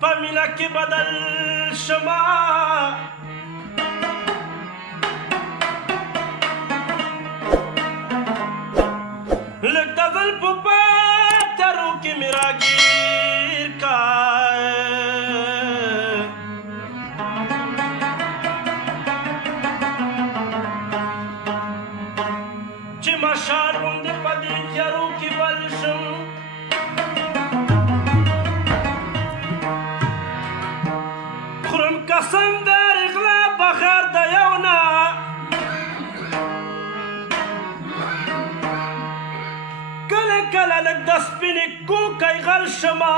پمینا کې بدل شما لږ د زلفو په ترو کې مې راګیر کا چې مشال غوندې په دې تیارو کې بل شم خورم قسم د رغلا بغیر د یو نه کله کله لږ د سپینې کوکۍ غل شمه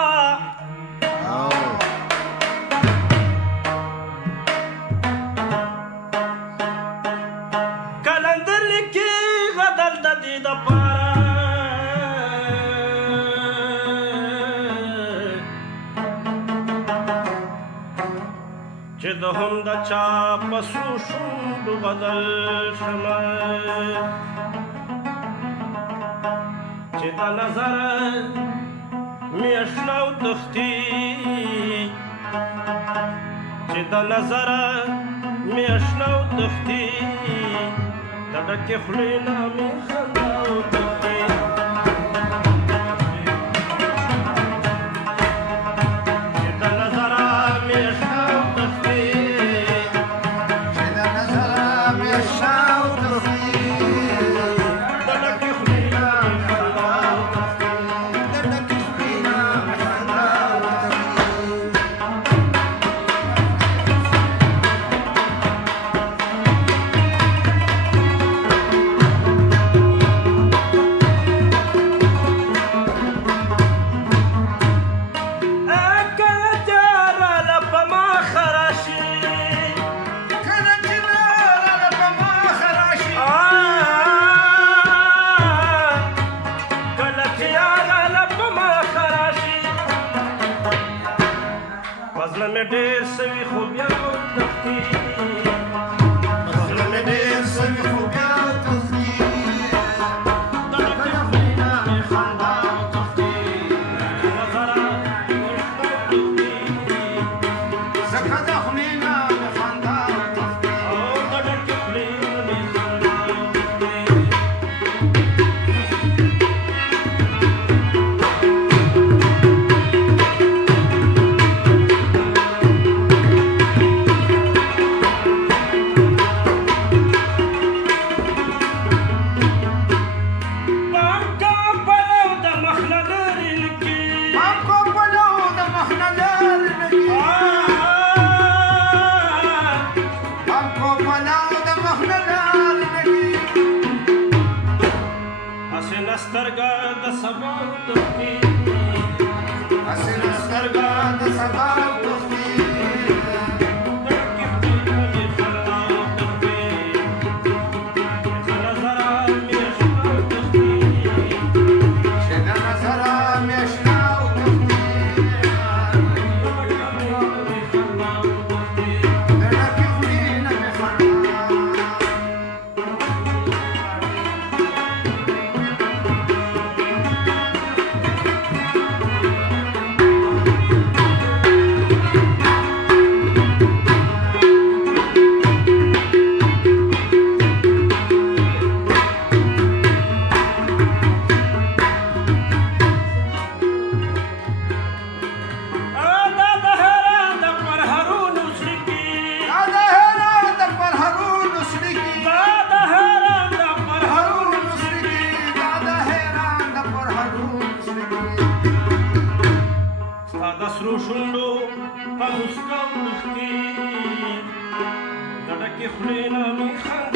کلندر لیکي غدل د دې دپاره چې د هم د چا په سرو شونډو بدل شمه چې د نظره مې اشنا وتښتي چې د نظره مې اشنا وتښتي د ډکې خولې نه مې خندا وتښتي چې د نظره مې اشنا وتښتي چې د نظره مې اشنا وتښتي د ډکې خولې نه مې خندا وتښتي د ډکې خولې نه مې خندا زړه مې ډېر سوي خو بیا وتښتي زړه مې ډېر سوي خو بیا وتښتي د ډکې خولې نه مې خندا وتښتي د نظره مې اشنا وتښتي ځکه د خولې نه مې خندا وتښتي او د ډکې خولې نه مې خندا وتښتي سترګه د سبا وتښتي حسینه سترګه د سبا وتښتي د ډکې خولې نه مې خندا وتښتي چې د نظره مې اشنا وتښتي چې د نظره مې اشنا وتښتي د ډکې خولې نه مې خندا وتښتي د ډکې خولې نه مې خندا سرو شونډو په مسکا وتښتي د ډکې خولې نه مې خندا